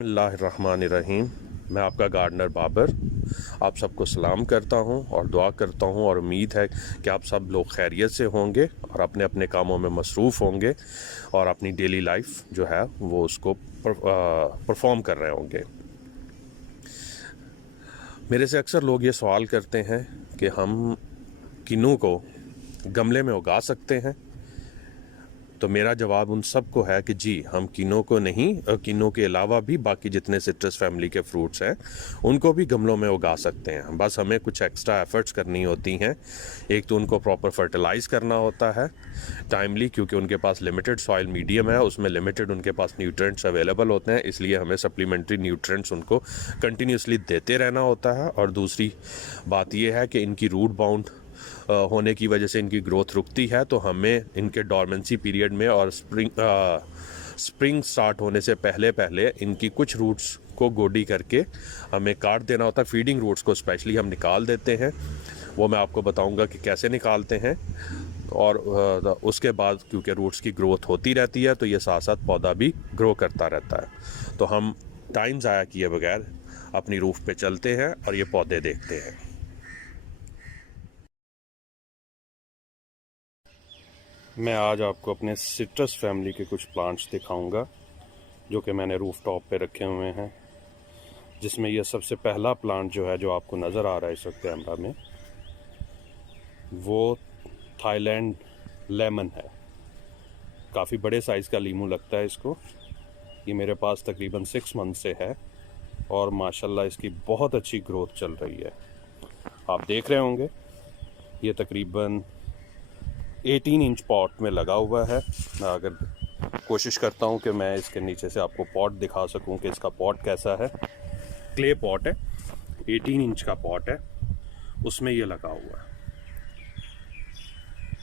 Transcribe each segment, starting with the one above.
बिस्मिल्लाहिर्रहमानिर्रहीम। मैं आपका गार्डनर बाबर आप सबको सलाम करता हूं और दुआ करता हूं और उम्मीद है कि आप सब लोग खैरियत से होंगे और अपने अपने कामों में मसरूफ़ होंगे और अपनी डेली लाइफ जो है वो उसको परफॉर्म कर रहे होंगे। मेरे से अक्सर लोग ये सवाल करते हैं कि हम किन्नू को गमले में उगा सकते हैं। तो मेरा जवाब उन सब को है कि जी, हम किन्नू को नहीं, किन्नू के अलावा भी बाकी जितने सिट्रस फैमिली के फ्रूट्स हैं उनको भी गमलों में उगा सकते हैं। बस हमें कुछ एक्स्ट्रा एफर्ट्स करनी होती हैं। एक तो उनको प्रॉपर फर्टिलाइज़ करना होता है टाइमली, क्योंकि उनके पास लिमिटेड सॉइल मीडियम है, उसमें लिमिटेड उनके पास न्यूट्रिएंट्स अवेलेबल होते हैं, इसलिए हमें सप्लीमेंट्री न्यूट्रिएंट्स उनको कंटिन्यूसली देते रहना होता है। और दूसरी बात यह है कि इनकी रूट बाउंड होने की वजह से इनकी ग्रोथ रुकती है, तो हमें इनके डॉर्मेंसी पीरियड में और स्प्रिंग स्टार्ट होने से पहले पहले इनकी कुछ रूट्स को गोडी करके हमें काट देना होता है। फीडिंग रूट्स को स्पेशली हम निकाल देते हैं, वो मैं आपको बताऊंगा कि कैसे निकालते हैं। और उसके बाद क्योंकि रूट्स की ग्रोथ होती रहती है तो ये साथ साथ पौधा भी ग्रो करता रहता है। तो हम टाइम ज़ाया किए बगैर अपनी रूफ पे चलते हैं और ये पौधे देखते हैं। मैं आज आपको अपने सिट्रस फैमिली के कुछ प्लांट्स दिखाऊंगा जो कि मैंने रूफ टॉप पे रखे हुए हैं, जिसमें यह सबसे पहला प्लांट जो है जो आपको नज़र आ रहा है इस वक्त कैमरा में, वो थाईलैंड लेमन है। काफ़ी बड़े साइज़ का लीमू लगता है इसको। ये मेरे पास तकरीबन 6 मंथ से है और माशाल्लाह इसकी बहुत अच्छी ग्रोथ चल रही है। आप देख रहे होंगे ये तकरीबन 18 इंच पॉट में लगा हुआ है। मैं अगर कोशिश करता हूँ कि मैं इसके नीचे से आपको पॉट दिखा सकूँ कि इसका पॉट कैसा है। क्ले पॉट है, 18 इंच का पॉट है, उसमें ये लगा हुआ है।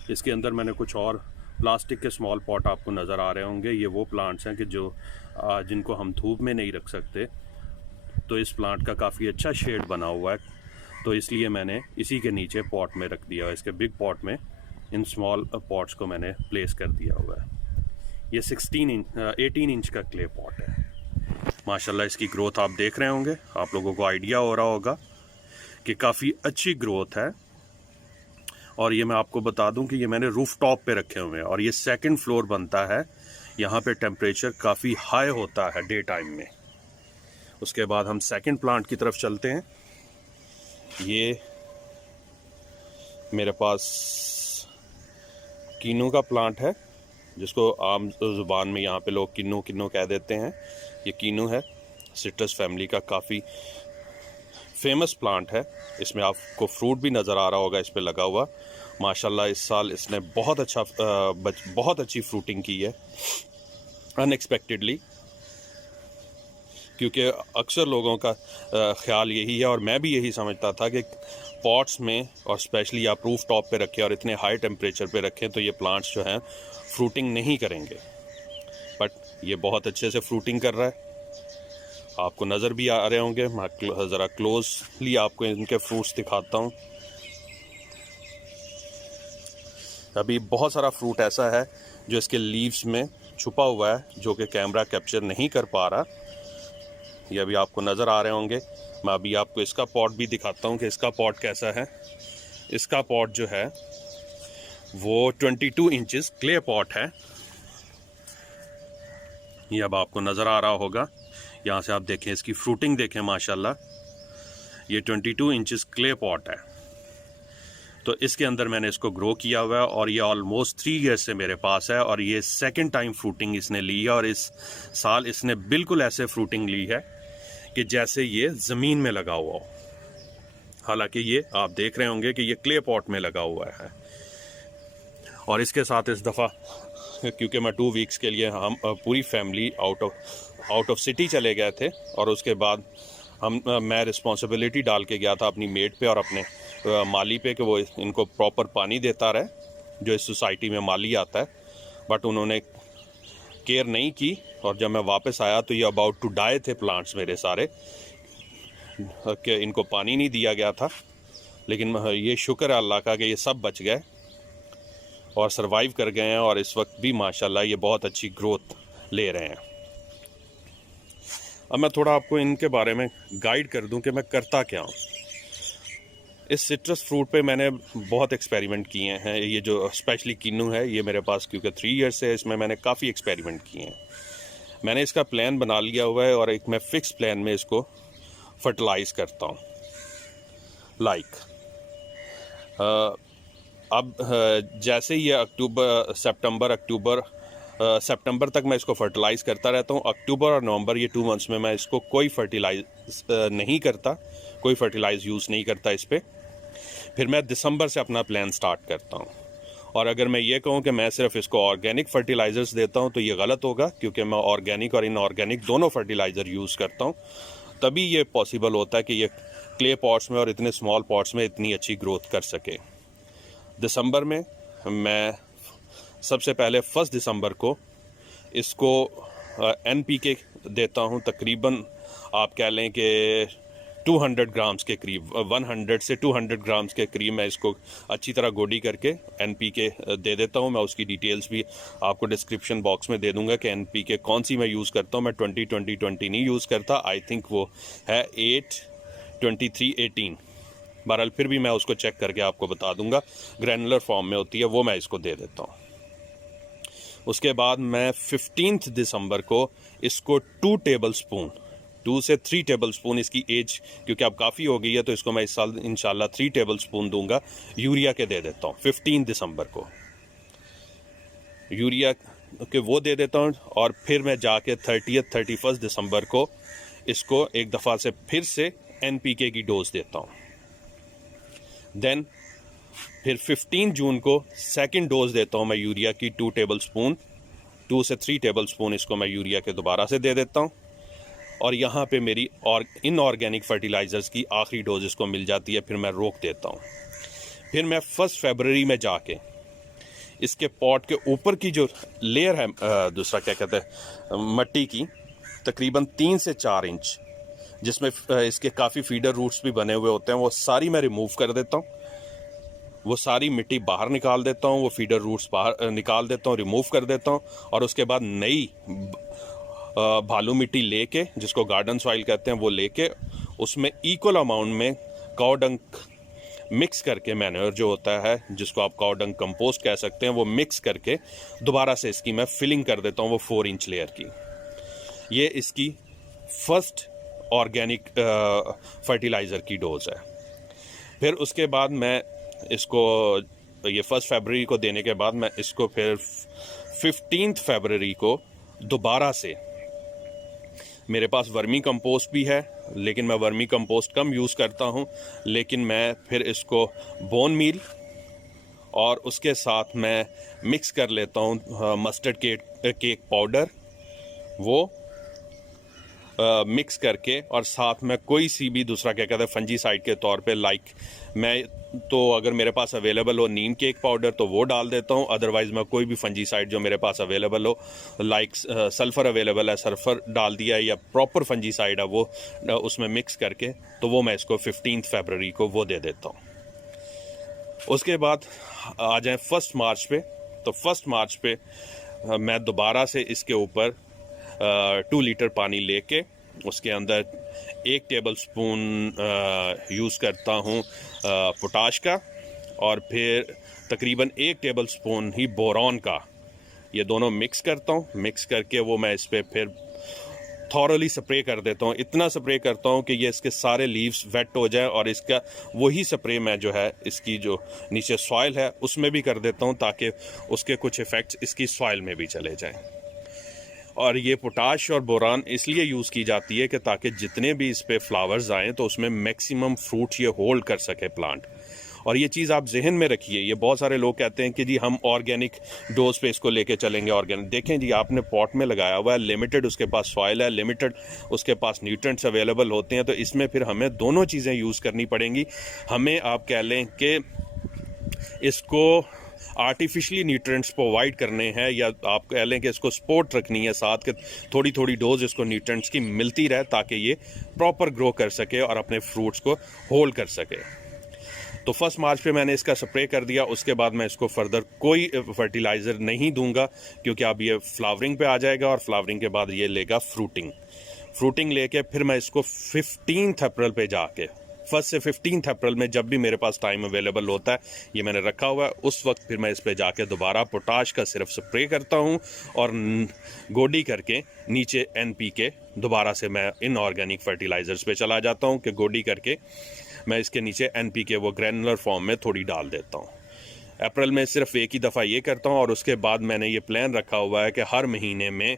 इसके अंदर मैंने कुछ और प्लास्टिक के स्मॉल पॉट आपको नज़र आ रहे होंगे। ये वो प्लांट्स हैं कि जो जिनको हम धूप में नहीं रख सकते, तो इस प्लांट का काफ़ी अच्छा शेड बना हुआ है, तो इसलिए मैंने इसी के नीचे पॉट में रख दिया। इसके बिग पॉट में इन स्मॉल पॉट्स को मैंने प्लेस कर दिया हुआ है। ये 18 इंच का क्ले पॉट है। माशाल्लाह इसकी ग्रोथ आप देख रहे होंगे, आप लोगों को आइडिया हो रहा होगा कि काफ़ी अच्छी ग्रोथ है। और ये मैं आपको बता दूं कि ये मैंने रूफ टॉप पे रखे हुए हैं और ये सेकंड फ्लोर बनता है। यहाँ पे टेम्परेचर काफ़ी हाई होता है डे टाइम में। उसके बाद हम सेकंड प्लांट की तरफ चलते हैं। ये मेरे पास किन्नू का प्लांट है, जिसको आम ज़ुबान में यहाँ पे लोग किन्नू किन्नू कह देते हैं। ये किन्नू है, सिट्रस फैमिली का काफ़ी फेमस प्लांट है। इसमें आपको फ्रूट भी नज़र आ रहा होगा इस पे लगा हुआ। माशाल्लाह इस साल इसने बहुत अच्छी फ्रूटिंग की है अनएक्सपेक्टेडली, क्योंकि अक्सर लोगों का ख्याल यही है और मैं भी यही समझता था कि पॉट्स में और स्पेशली आप रूफ टॉप पे रखें और इतने हाई टेम्परेचर पे रखें तो ये प्लांट्स जो हैं फ्रूटिंग नहीं करेंगे। बट ये बहुत अच्छे से फ्रूटिंग कर रहा है, आपको नज़र भी आ रहे होंगे। मैं ज़रा क्लोजली आपको इनके फ्रूट्स दिखाता हूँ। अभी बहुत सारा फ्रूट ऐसा है जो इसके लीव्स में छुपा हुआ है, जो कि कैमरा कैप्चर नहीं कर पा रहा। ये अभी आपको नज़र आ रहे होंगे। मैं अभी आपको इसका पॉट भी दिखाता हूँ कि इसका पॉट कैसा है। इसका पॉट जो है वो 22 इंचेस क्ले पॉट है। ये अब आपको नज़र आ रहा होगा, यहाँ से आप देखें, इसकी फ्रूटिंग देखें माशाल्लाह। ये 22 इंचेस क्ले पॉट है, तो इसके अंदर मैंने इसको ग्रो किया हुआ है और ये ऑलमोस्ट 3 ईयर्स से मेरे पास है और ये सेकंड टाइम फ्रूटिंग इसने ली है। और इस साल इसने बिल्कुल ऐसे फ्रूटिंग ली है कि जैसे ये ज़मीन में लगा हुआ हो। हालांकि ये आप देख रहे होंगे कि ये क्ले पॉट में लगा हुआ है। और इसके साथ इस दफ़ा क्योंकि मैं 2 वीक्स के लिए हम पूरी फैमिली आउट ऑफ सिटी चले गए थे और उसके बाद मैं रिस्पॉन्सिबिलिटी डाल के गया था अपनी मेड पे और अपने माली पे कि वो इनको प्रॉपर पानी देता रहे, जो इस सोसाइटी में माली आता है। बट उन्होंने केयर नहीं की और जब मैं वापस आया तो ये अबाउट टू डाई थे प्लांट्स मेरे सारे, कि इनको पानी नहीं दिया गया था। लेकिन ये शुक्र है अल्लाह का कि ये सब बच गए और सरवाइव कर गए हैं और इस वक्त भी माशाल्लाह ये बहुत अच्छी ग्रोथ ले रहे हैं। अब मैं थोड़ा आपको इनके बारे में गाइड कर दूं कि मैं करता क्या हूँ। इस सिट्रस फ्रूट पे मैंने बहुत एक्सपेरिमेंट किए हैं। ये जो स्पेशली किन्नू है, ये मेरे पास क्योंकि 3 ईयर्स से इसमें मैंने काफ़ी एक्सपेरिमेंट किए हैं। मैंने इसका प्लान बना लिया हुआ है और एक मैं फिक्स प्लान में इसको फर्टिलाइज़ करता हूँ। अब जैसे ही ये सितंबर तक मैं इसको फर्टिलाइज़ करता रहता हूँ। अक्टूबर और नवंबर, ये 2 मंथ्स में मैं इसको कोई फर्टिलाइज नहीं करता, कोई फर्टिलाइज़ यूज़ नहीं करता इस पर। फिर मैं दिसंबर से अपना प्लान स्टार्ट करता हूँ। और अगर मैं ये कहूँ कि मैं सिर्फ इसको ऑर्गेनिक फर्टिलाइज़र्स देता हूँ तो ये गलत होगा, क्योंकि मैं ऑर्गेनिक और इनऑर्गेनिक दोनों फर्टिलाइज़र यूज़ करता हूँ। तभी ये पॉसिबल होता है कि ये क्ले पॉट्स में और इतने स्मॉल पॉट्स में इतनी अच्छी ग्रोथ कर सके। दिसंबर में मैं सबसे पहले 1 दिसंबर को इसको NPK देता हूँ। तकरीबन आप कह लें कि 200 ग्राम्स के करीब, 100 से 200 ग्राम्स के करीब मैं इसको अच्छी तरह गोडी करके NPK दे देता हूँ। मैं उसकी डिटेल्स भी आपको डिस्क्रिप्शन बॉक्स में दे दूंगा कि NPK कौन सी मैं यूज़ करता हूँ। मैं 20-20-20 नहीं यूज़ करता, आई थिंक वो है 8-23-18। बहरहाल फिर भी मैं उसको चेक करके आपको बता दूंगा। ग्रैनुलर फॉर्म में होती है, वो मैं इसको दे देता हूँ। उसके बाद मैं 15 दिसंबर को इसको 2 से 3 टेबल स्पून, इसकी एज क्योंकि अब काफ़ी हो गई है तो इसको मैं इस साल इंशाल्लाह 3 टेबल स्पून दूंगा यूरिया के दे देता हूँ। 15 दिसंबर को यूरिया के वो दे देता हूँ। और फिर मैं जाके 31 दिसंबर को इसको एक दफ़ा से फिर से NPK की डोज देता हूँ। देन फिर 15 जून को सेकंड डोज देता हूँ मैं यूरिया की 2 टेबल स्पून, 2 से 3 टेबल स्पून इसको मैं यूरिया के दोबारा से दे देता हूँ। और यहाँ पे मेरी और इनऑर्गेनिक फर्टिलाइज़र्स की आखिरी डोज इसको मिल जाती है, फिर मैं रोक देता हूँ। फिर मैं 1 फरवरी में जाके इसके पॉट के ऊपर की जो लेयर है, दूसरा क्या कहते हैं, मट्टी की, तकरीबन 3 से 4 इंच, जिसमें इसके काफ़ी फीडर रूट्स भी बने हुए होते हैं, वो सारी मैं रिमूव कर देता हूँ। वो सारी मिट्टी बाहर निकाल देता हूँ, वो फीडर रूट्स बाहर निकाल देता हूँ, रिमूव कर देता हूँ। और उसके बाद नई भालू मिट्टी लेके, जिसको गार्डन सॉइल कहते हैं, वो लेके उसमें इक्वल अमाउंट में काऊ डंग मिक्स करके, मैन्योर जो होता है जिसको आप काऊ डंग कंपोस्ट कह सकते हैं, वो मिक्स करके दोबारा से इसकी मैं फिलिंग कर देता हूँ वो 4 इंच लेयर की। ये इसकी फर्स्ट ऑर्गेनिक फर्टिलाइज़र की डोज है। फिर उसके बाद मैं इसको, ये 1 फरवरी को देने के बाद मैं इसको फिर 15 फरवरी को दोबारा से, मेरे पास वर्मी कंपोस्ट भी है लेकिन मैं वर्मी कंपोस्ट कम यूज़ करता हूँ, लेकिन मैं फिर इसको बोन मील और उसके साथ मैं मिक्स कर लेता हूँ मस्टर्ड केक पाउडर, वो मिक्स करके, और साथ में कोई सी भी दूसरा क्या कहते हैं फंजीसाइड के तौर पे, लाइक मैं तो अगर मेरे पास अवेलेबल हो नीम केक पाउडर तो वो डाल देता हूँ। अदरवाइज़ मैं कोई भी फंजीसाइड जो मेरे पास अवेलेबल हो, लाइक सल्फ़र अवेलेबल है, सल्फ़र डाल दिया, या प्रॉपर फंजीसाइड है वो उसमें मिक्स करके, तो वो मैं इसको 15 फरवरी को वो दे देता हूँ। उसके बाद आ जाए 1 मार्च पे, तो 1 मार्च पे मैं दोबारा से इसके ऊपर 2 लीटर पानी लेके उसके अंदर 1 टेबल स्पून यूज़ करता हूँ पोटाश का, और फिर तकरीबन 1 टेबल स्पून ही बोरॉन का, ये दोनों मिक्स करता हूँ। मिक्स करके वो मैं इस पर फिर थॉरली स्प्रे कर देता हूँ। इतना स्प्रे करता हूँ कि ये इसके सारे लीव्स वेट हो जाए, और इसका वही स्प्रे मैं जो है इसकी जो नीचे सॉइल है उसमें भी कर देता हूँ, ताकि उसके कुछ इफ़ेक्ट्स इसकी सॉइल में भी चले जाएं। और ये पोटाश और बोरान इसलिए यूज़ की जाती है कि ताकि जितने भी इस पे फ्लावर्स आएँ तो उसमें मैक्सिमम फ्रूट ये होल्ड कर सके प्लांट। और ये चीज़ आप जहन में रखिए। ये बहुत सारे लोग कहते हैं कि जी हम ऑर्गेनिक डोज पे इसको लेके चलेंगे, ऑर्गेनिक। देखें जी, आपने पॉट में लगाया हुआ है, लिमिटेड उसके पास सॉइल है, लिमिटेड उसके पास न्यूट्रिएंट्स अवेलेबल होते हैं, तो इसमें फिर हमें दोनों चीज़ें यूज़ करनी पड़ेंगी। हमें आप कह लें कि इसको आर्टिफिशियली न्यूट्रिएंट्स प्रोवाइड करने हैं, या आप कह लें कि इसको सपोर्ट रखनी है साथ के, थोड़ी थोड़ी डोज इसको न्यूट्रिएंट्स की मिलती रहे ताकि ये प्रॉपर ग्रो कर सके और अपने फ्रूट्स को होल्ड कर सके। तो 1 मार्च पे मैंने इसका स्प्रे कर दिया। उसके बाद मैं इसको फर्दर कोई फर्टिलाइज़र नहीं दूंगा, क्योंकि अब ये फ्लावरिंग पे आ जाएगा और फ्लावरिंग के बाद ये लेगा फ्रूटिंग। फ्रूटिंग लेके फिर मैं इसको 15 अप्रैल पे जाके 1 से 15 अप्रैल में जब भी मेरे पास टाइम अवेलेबल होता है, ये मैंने रखा हुआ है, उस वक्त फिर मैं इस पे जाके दोबारा पोटाश का सिर्फ स्प्रे करता हूँ और गोडी करके नीचे NPK दोबारा से मैं इनऑर्गेनिक फर्टिलाइज़र्स पे चला जाता हूँ कि गोडी करके मैं इसके नीचे NPK वो ग्रैनुलर फॉर्म में थोड़ी डाल देता हूँ। अप्रैल में सिर्फ एक ही दफ़ा ये करता हूँ और उसके बाद मैंने ये प्लान रखा हुआ है कि हर महीने में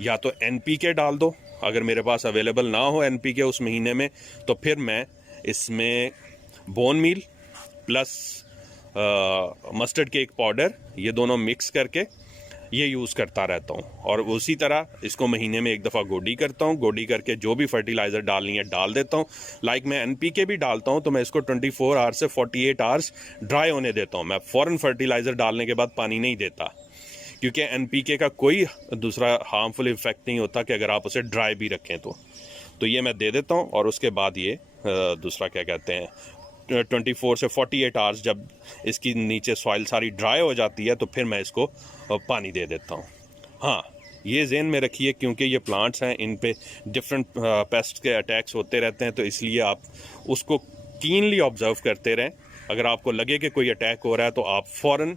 या तो NPK डाल दो, अगर मेरे पास अवेलेबल ना हो NPK उस महीने में, तो फिर मैं इसमें bone meal plus mustard cake powder ये दोनों मिक्स करके ये यूज़ करता रहता हूँ। और उसी तरह इसको महीने में एक दफ़ा गोडी करता हूँ, गोडी करके जो भी फर्टिलाइज़र डालनी है डाल देता हूँ। लाइक मैं NPK भी डालता हूँ तो मैं इसको 24 आवर्स से 48 आवर्स ड्राई होने देता हूँ। मैं फ़ौरन फर्टिलाइज़र डालने के बाद पानी नहीं देता, क्योंकि NPK का कोई दूसरा हार्मफुल इफेक्ट नहीं होता कि अगर आप उसे ड्राई भी रखें तो ये मैं दे देता हूँ। और उसके बाद ये दूसरा क्या कहते हैं 24 से 48 आवर्स जब इसकी नीचे सॉइल सारी ड्राई हो जाती है तो फिर मैं इसको पानी दे देता हूँ। हाँ, ये ज़हन में रखिए क्योंकि ये प्लांट्स हैं, इन पे डिफरेंट पेस्ट के अटैक्स होते रहते हैं, तो इसलिए आप उसको कीनली ऑब्जर्व करते रहें। अगर आपको लगे कि कोई अटैक हो रहा है तो आप फ़ौरन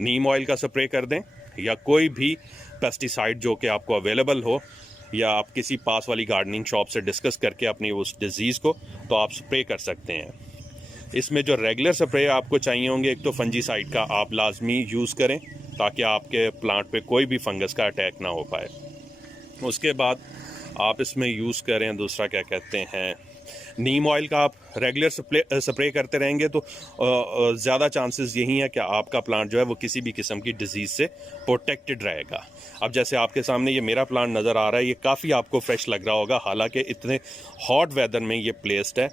नीम ऑयल का स्प्रे कर दें या कोई भी पेस्टिसाइड जो कि आपको अवेलेबल हो, या आप किसी पास वाली गार्डनिंग शॉप से डिस्कस करके अपनी उस डिज़ीज़ को तो आप स्प्रे कर सकते हैं। इसमें जो रेगुलर स्प्रे आपको चाहिए होंगे, एक तो फंजीसाइड का आप लाजमी यूज़ करें ताकि आपके प्लांट पे कोई भी फंगस का अटैक ना हो पाए। उसके बाद आप इसमें यूज़ करें दूसरा क्या कहते हैं नीम ऑयल का। आप रेगुलर स्प्रे करते रहेंगे तो ज़्यादा चांसेस यही है कि आपका प्लांट जो है वो किसी भी किस्म की डिजीज़ से प्रोटेक्टेड रहेगा। अब जैसे आपके सामने ये मेरा प्लांट नज़र आ रहा है, ये काफ़ी आपको फ्रेश लग रहा होगा, हालांकि इतने हॉट वेदर में ये प्लेस्ड है।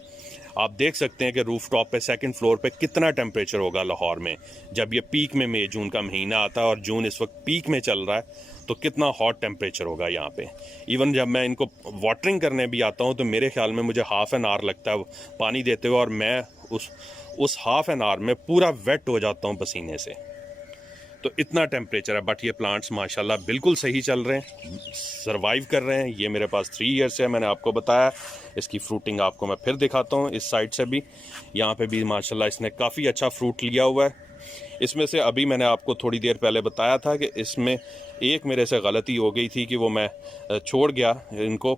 आप देख सकते हैं कि रूफ टॉप पे सेकंड फ्लोर पे कितना टेम्परेचर होगा लाहौर में जब ये पीक में मई जून का महीना आता है, और जून इस वक्त पीक में चल रहा है, तो कितना हॉट टेम्परेचर होगा यहाँ पे। इवन जब मैं इनको वाटरिंग करने भी आता हूँ तो मेरे ख्याल में मुझे हाफ़ एन आवर लगता है पानी देते हुए, और मैं उस हाफ़ एन आवर में पूरा वेट हो जाता हूँ पसीने से। तो इतना टेम्परेचर है, बट ये प्लांट्स माशाल्लाह बिल्कुल सही चल रहे हैं, सर्वाइव कर रहे हैं। ये मेरे पास 3 ईयर्स से है, मैंने आपको बताया। इसकी फ्रूटिंग आपको मैं फिर दिखाता हूँ इस साइड से भी। यहाँ पे भी माशाल्लाह इसने काफ़ी अच्छा फ्रूट लिया हुआ है। इसमें से अभी मैंने आपको थोड़ी देर पहले बताया था कि इसमें एक मेरे से गलती हो गई थी कि वो मैं छोड़ गया इनको,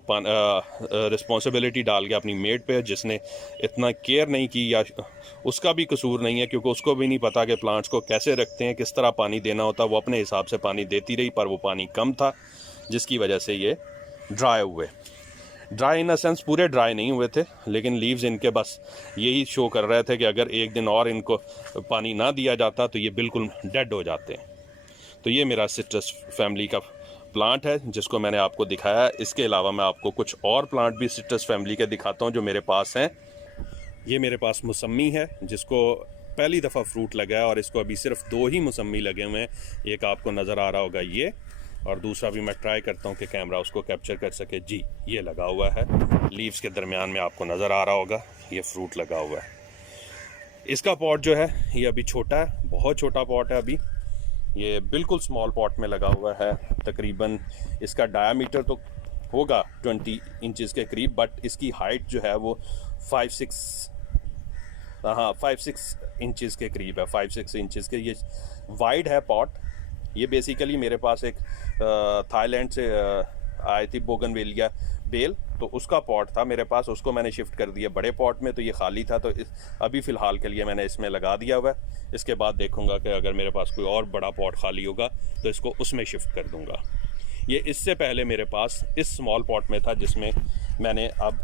रिस्पॉन्सिबिलिटी डाल गया अपनी मेड पे, जिसने इतना केयर नहीं की, या उसका भी कसूर नहीं है क्योंकि उसको भी नहीं पता कि प्लांट्स को कैसे रखते हैं, किस तरह पानी देना होता है। वो अपने हिसाब से पानी देती रही, पर वो पानी कम था जिसकी वजह से ये ड्राई हुए। ड्राई इन अ सेंस पूरे ड्राई नहीं हुए थे, लेकिन लीव्स इनके बस यही शो कर रहे थे कि अगर एक दिन और इनको पानी ना दिया जाता तो ये बिल्कुल डेड हो जाते हैं। तो ये मेरा सिट्रस फैमिली का प्लांट है जिसको मैंने आपको दिखाया। इसके अलावा मैं आपको कुछ और प्लांट भी सिट्रस फैमिली के दिखाता हूँ जो मेरे पास हैं। ये मेरे पास मौसमी है जिसको पहली दफ़ा फ्रूट लगा है, और इसको अभी सिर्फ 2 ही मौसमी लगे हुए हैं। एक आपको नज़र आ रहा होगा ये, और दूसरा भी मैं ट्राई करता हूँ कि कैमरा उसको कैप्चर कर सके। जी, ये लगा हुआ है लीव्स के दरमियान में, आपको नज़र आ रहा होगा ये फ्रूट लगा हुआ है। इसका पॉट जो है ये अभी छोटा है, बहुत छोटा पॉट है अभी। ये बिल्कुल स्मॉल पॉट में लगा हुआ है। तकरीबन इसका डायामीटर तो होगा 20 इंचज़ के करीब, बट इसकी हाइट जो है वो 5-6 इंचज़ के करीब है। 5-6 इंचज़ के ये वाइड है पॉट। ये बेसिकली मेरे पास एक थाईलैंड से आई थी बोगनवेलिया बेल, तो उसका पॉट था मेरे पास, उसको मैंने शिफ्ट कर दिया बड़े पॉट में। तो ये खाली था, तो अभी फ़िलहाल के लिए मैंने इसमें लगा दिया हुआ है। इसके बाद देखूंगा कि अगर मेरे पास कोई और बड़ा पॉट खाली होगा तो इसको उसमें शिफ्ट कर दूंगा। ये इससे पहले मेरे पास इस स्मॉल पॉट में था जिसमें मैंने अब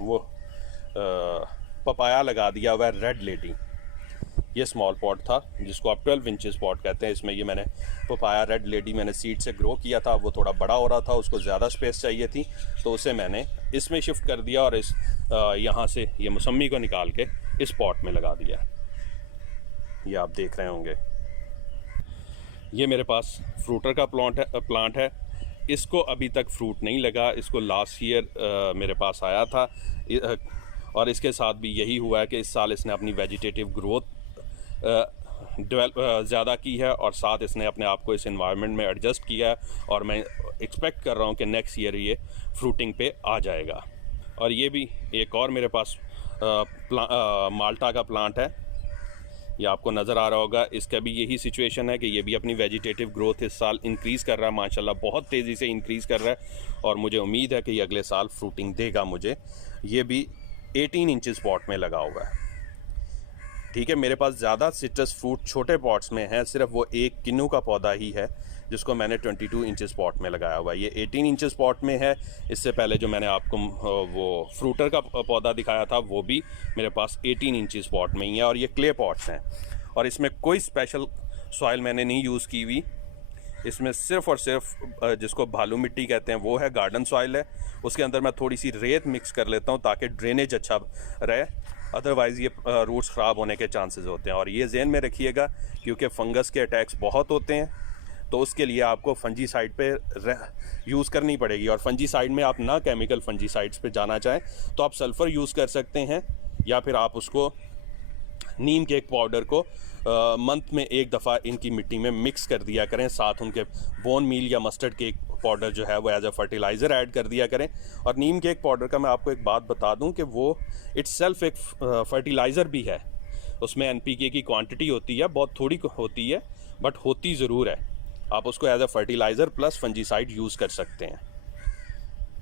वो पपाया लगा दिया हुआ है, रेड लेडी। ये स्मॉल पॉट था जिसको आप 12 इंचज़ पॉट कहते हैं। इसमें ये मैंने पपाया रेड लेडी मैंने सीड से ग्रो किया था। वो थोड़ा बड़ा हो रहा था, उसको ज़्यादा स्पेस चाहिए थी, तो उसे मैंने इसमें शिफ्ट कर दिया और इस यहाँ से ये मौसमी को निकाल के इस पॉट में लगा दिया। ये आप देख रहे होंगे। ये मेरे पास फ्रूटर का प्लांट है। इसको अभी तक फ्रूट नहीं लगा। इसको लास्ट ईयर मेरे पास आया था, और इसके साथ भी यही हुआ है कि इस साल इसने अपनी वेजिटेटिव ग्रोथ ज़्यादा की है, और साथ इसने अपने आप को इस एनवायरनमेंट में एडजस्ट किया है। और मैं एक्सपेक्ट कर रहा हूँ कि नेक्स्ट ईयर ये फ्रूटिंग पे आ जाएगा। और ये भी एक और मेरे पास माल्टा का प्लांट है, ये आपको नज़र आ रहा होगा। इसका भी यही सिचुएशन है कि ये भी अपनी वेजिटेटिव ग्रोथ इस साल इंक्रीज़ कर रहा है, माशाल्लाह बहुत तेज़ी से इंक्रीज़ कर रहा है और मुझे उम्मीद है कि ये अगले साल फ्रूटिंग देगा मुझे। ये भी 18 इंचेस पॉट में लगा हुआ है। ठीक है, मेरे पास ज़्यादा सिट्रस फ्रूट छोटे पॉट्स में है, सिर्फ वो एक किन्नू का पौधा ही है जिसको मैंने 22 इंचेस पॉट में लगाया हुआ है। ये 18 इंचेस पॉट में है। इससे पहले जो मैंने आपको वो फ्रूटर का पौधा दिखाया था वो भी मेरे पास 18 इंचेस पॉट में ही है और ये क्ले पॉट्स हैं और इसमें कोई स्पेशल सॉइल मैंने नहीं यूज़ की हुई। इसमें सिर्फ़ और सिर्फ जिसको भालू मिट्टी कहते हैं वो है, गार्डन सॉइल है। उसके अंदर मैं थोड़ी सी रेत मिक्स कर लेता हूँ ताकि ड्रेनेज अच्छा रहे, अदरवाइज़ ये रूट्स ख़राब होने के चांसेस होते हैं। और ये ज़हन में रखिएगा क्योंकि फंगस के अटैक्स बहुत होते हैं, तो उसके लिए आपको फंजीसाइड पे यूज़ करनी पड़ेगी। और फंजीसाइड में आप ना केमिकल फंजीसाइड्स पे जाना चाहें तो आप सल्फ़र यूज़ कर सकते हैं या फिर आप उसको नीम के एक पाउडर को मंथ में एक दफ़ा इनकी मिट्टी में मिक्स कर दिया करें, साथ उनके बोन मील या मस्टर्ड केक पाउडर जो है वो एज अ फर्टिलाइज़र ऐड कर दिया करें। और नीम केक पाउडर का मैं आपको एक बात बता दूं कि वो इट्सेल्फ एक फर्टिलाइज़र भी है। उसमें NPK की क्वांटिटी होती है, बहुत थोड़ी होती है बट होती ज़रूर है। आप उसको as a fertiliser plus fungicide use कर सकते हैं।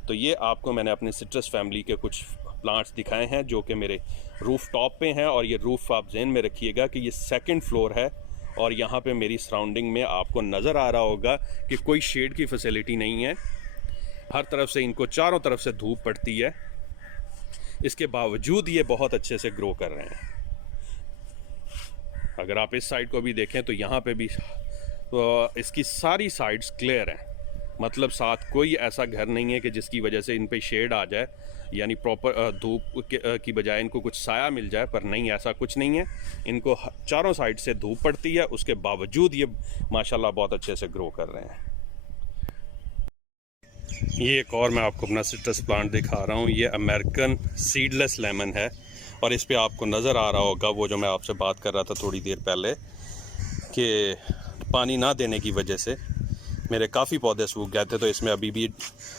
तो ये आपको मैंने अपने सिट्रस फैमिली के कुछ प्लांट्स दिखाए हैं जो कि मेरे रूफ़ टॉप पे हैं। और ये रूफ़ आप ज़हन में रखिएगा कि ये 2nd फ्लोर है और यहाँ पे मेरी सराउंडिंग में आपको नज़र आ रहा होगा कि कोई शेड की फैसिलिटी नहीं है। हर तरफ से इनको चारों तरफ से धूप पड़ती है, इसके बावजूद ये बहुत अच्छे से ग्रो कर रहे हैं। अगर आप इस साइड को भी देखें तो यहाँ पे भी इसकी सारी साइड्स क्लियर हैं, मतलब साथ कोई ऐसा घर नहीं है कि जिसकी वजह से इन पे शेड आ जाए, यानी प्रॉपर धूप की बजाय इनको कुछ साया मिल जाए, पर नहीं, ऐसा कुछ नहीं है। इनको चारों साइड से धूप पड़ती है, उसके बावजूद ये माशाल्लाह बहुत अच्छे से ग्रो कर रहे हैं। ये एक और मैं आपको अपना सिट्रस प्लांट दिखा रहा हूँ। ये अमेरिकन सीडलेस लेमन है और इस पे आपको नज़र आ रहा होगा वो जो मैं आपसे बात कर रहा था थोड़ी देर पहले कि पानी ना देने की वजह से मेरे काफ़ी पौधे सूख गए थे। तो इसमें अभी भी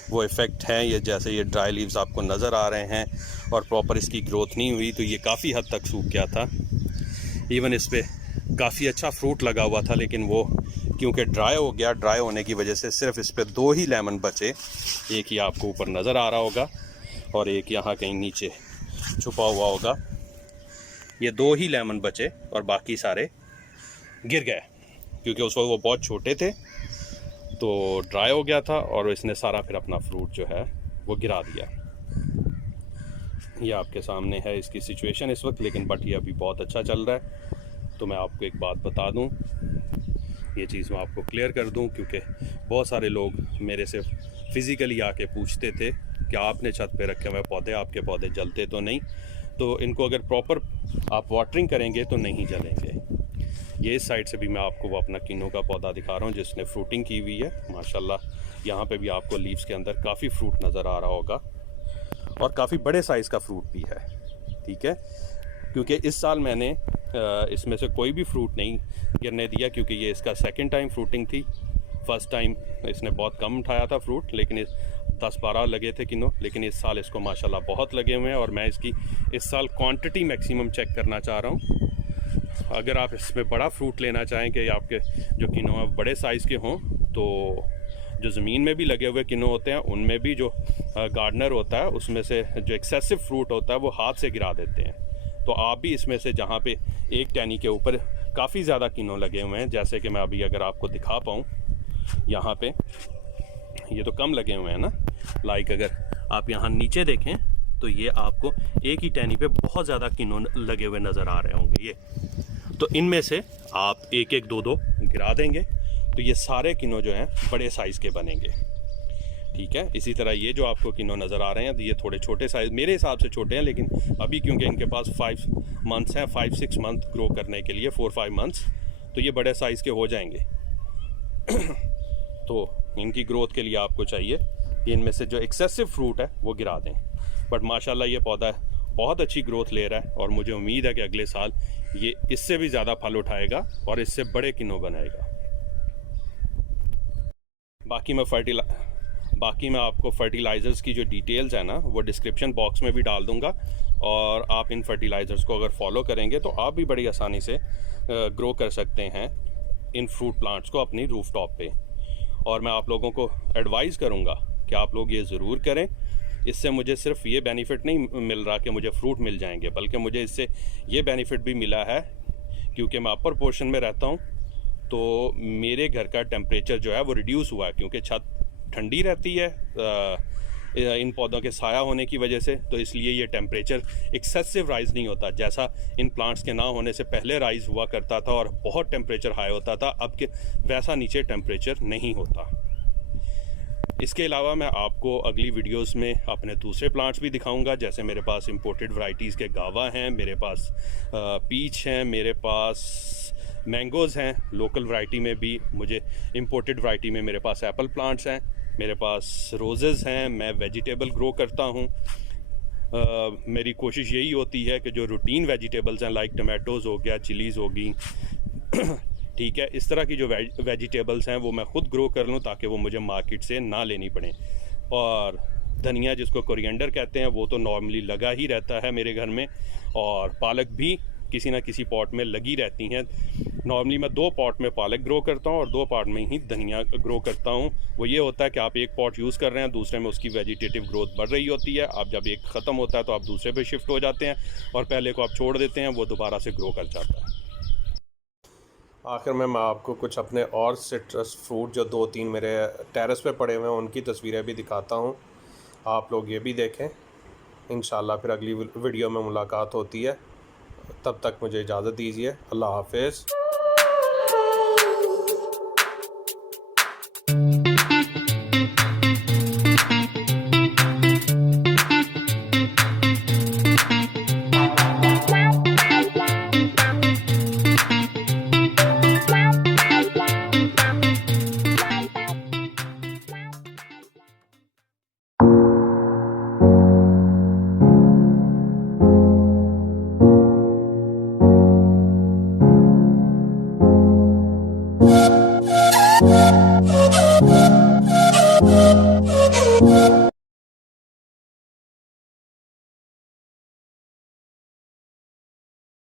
वो इफ़ेक्ट हैं, ये जैसे ये ड्राई लीव्स आपको नज़र आ रहे हैं और प्रॉपर इसकी ग्रोथ नहीं हुई, तो ये काफ़ी हद तक सूख गया था। इवन इस पर काफ़ी अच्छा फ्रूट लगा हुआ था, लेकिन वो क्योंकि ड्राई हो गया, ड्राई होने की वजह से सिर्फ इस पर 2 ही लेमन बचे। एक ही आपको ऊपर नज़र आ रहा होगा और एक यहाँ कहीं नीचे छुपा हुआ होगा। ये 2 ही लेमन बचे और बाकी सारे गिर गए क्योंकि उस वक्त वो बहुत छोटे थे, तो ड्राई हो गया था और इसने सारा फिर अपना फ्रूट जो है वो गिरा दिया। ये आपके सामने है इसकी सिचुएशन इस वक्त, लेकिन बट ये अभी बहुत अच्छा चल रहा है। तो मैं आपको एक बात बता दूं, ये चीज़ मैं आपको क्लियर कर दूं, क्योंकि बहुत सारे लोग मेरे से फिज़िकली आके पूछते थे कि आपने छत पे रखे हुए पौधे, आपके पौधे जलते तो नहीं? तो इनको अगर प्रॉपर आप वाटरिंग करेंगे तो नहीं जलेंगे। ये इस साइड से भी मैं आपको वो अपना किन्नू का पौधा दिखा रहा हूँ जिसने फ्रूटिंग की हुई है माशाल्लाह। यहाँ पे भी आपको लीव्स के अंदर काफ़ी फ्रूट नज़र आ रहा होगा और काफ़ी बड़े साइज़ का फ्रूट भी है। ठीक है, क्योंकि इस साल मैंने इसमें से कोई भी फ्रूट नहीं गिरने दिया क्योंकि ये इसका 2nd टाइम फ्रूटिंग थी। फर्स्ट टाइम इसने बहुत कम उठाया था फ्रूट, लेकिन 10-12 लगे थे किन्नू, लेकिन इस साल इसको माशाल्लाह बहुत लगे हुए हैं और मैं इसकी इस साल क्वांटिटी मैक्सिमम चेक करना चाह रहा हूँ। अगर आप इसमें बड़ा फ्रूट लेना चाहें कि आपके जो किन्नू बड़े साइज़ के हों, तो जो ज़मीन में भी लगे हुए किन्नू होते हैं उनमें भी जो गार्डनर होता है उसमें से जो एक्सेसिव फ्रूट होता है वो हाथ से गिरा देते हैं। तो आप भी इसमें से जहाँ पे एक टहनी के ऊपर काफ़ी ज़्यादा किन्नू लगे हुए हैं, जैसे कि मैं अभी अगर आपको दिखा पाऊँ, यहाँ पे ये तो कम लगे हुए हैं ना, लाइक अगर आप यहाँ नीचे देखें तो ये आपको एक ही टहनी पे बहुत ज़्यादा किन्नू लगे हुए नज़र आ रहे होंगे। ये तो इनमें से आप 1-1, 2-2 गिरा देंगे तो ये सारे किन्नू जो हैं बड़े साइज़ के बनेंगे। ठीक है, इसी तरह ये जो आपको किन्नू नज़र आ रहे हैं ये थोड़े छोटे साइज़ मेरे हिसाब से छोटे हैं, लेकिन अभी क्योंकि इनके पास 5 मंथ्स हैं, 5-6 मंथ ग्रो करने के लिए, 4-5 मंथ्स, तो ये बड़े साइज़ के हो जाएंगे। तो इनकी ग्रोथ के लिए आपको चाहिए कि इनमें से जो एक्सेसिव फ्रूट है वो गिरा दें। बट माशाल्लाह ये पौधा बहुत अच्छी ग्रोथ ले रहा है और मुझे उम्मीद है कि अगले साल ये इससे भी ज़्यादा फल उठाएगा और इससे बड़े किन्नू बनाएगा। बाकी मैं बाकी मैं आपको फर्टिलाइज़र्स की जो डिटेल्स है ना वो डिस्क्रिप्शन बॉक्स में भी डाल दूँगा, और आप इन फर्टिलाइज़र्स को अगर फॉलो करेंगे तो आप भी बड़ी आसानी से ग्रो कर सकते हैं इन फ्रूट प्लांट्स को अपनी रूफ टॉप पे। और मैं आप लोगों को एडवाइस करूँगा कि आप लोग ये ज़रूर करें। इससे मुझे सिर्फ ये बेनिफिट नहीं मिल रहा कि मुझे फ्रूट मिल जाएंगे, बल्कि मुझे इससे ये बेनिफिट भी मिला है क्योंकि मैं अपर पोर्शन में रहता हूँ, तो मेरे घर का टेम्परेचर जो है वो रिड्यूस हुआ है क्योंकि छत ठंडी रहती है इन पौधों के साया होने की वजह से। तो इसलिए ये टेम्परेचर एक्सेसिव राइज़ नहीं होता जैसा इन प्लांट्स के ना होने से पहले राइज़ हुआ करता था और बहुत टेम्परेचर हाई होता था। अब के वैसा नीचे टेम्परेचर नहीं होता। इसके अलावा मैं आपको अगली वीडियोस में अपने दूसरे प्लांट्स भी दिखाऊंगा, जैसे मेरे पास इंपोर्टेड वैरायटीज़ के गावा हैं, मेरे पास पीच हैं, मेरे पास मैंगोज़ हैं। लोकल वैरायटी में भी मुझे इंपोर्टेड वैरायटी में मेरे पास एप्पल प्लांट्स हैं, मेरे पास रोज़ेज़ हैं। मैं वेजिटेबल ग्रो करता हूँ। मेरी कोशिश यही होती है कि जो रूटीन वेजिटेबल्स हैं लाइक टमाटोज़ हो गया, चिलीज़ होगी ठीक है, इस तरह की जो वेजिटेबल्स हैं वो मैं ख़ुद ग्रो कर लूँ ताकि वो मुझे मार्केट से ना लेनी पड़े। और धनिया जिसको कोरिएंडर कहते हैं वो तो नॉर्मली लगा ही रहता है मेरे घर में, और पालक भी किसी ना किसी पॉट में लगी रहती हैं। नॉर्मली मैं 2 पॉट में पालक ग्रो करता हूँ और 2 पॉट में ही धनिया ग्रो करता हूँ। वो ये होता है कि आप एक पॉट यूज़ कर रहे हैं, दूसरे में उसकी वेजिटेटिव ग्रोथ बढ़ रही होती है। आप जब एक ख़त्म होता है तो आप दूसरे पे शिफ्ट हो जाते हैं और पहले को आप छोड़ देते हैं, वो दोबारा से ग्रो कर जाता है। आखिर में मैं आपको कुछ अपने और सिट्रस फ्रूट जो 2-3 मेरे टेरेस पे पड़े हुए हैं उनकी तस्वीरें भी दिखाता हूँ, आप लोग ये भी देखें। इंशाल्लाह फिर अगली वीडियो में मुलाकात होती है, तब तक मुझे इजाज़त दीजिए। अल्लाह हाफ़िज़।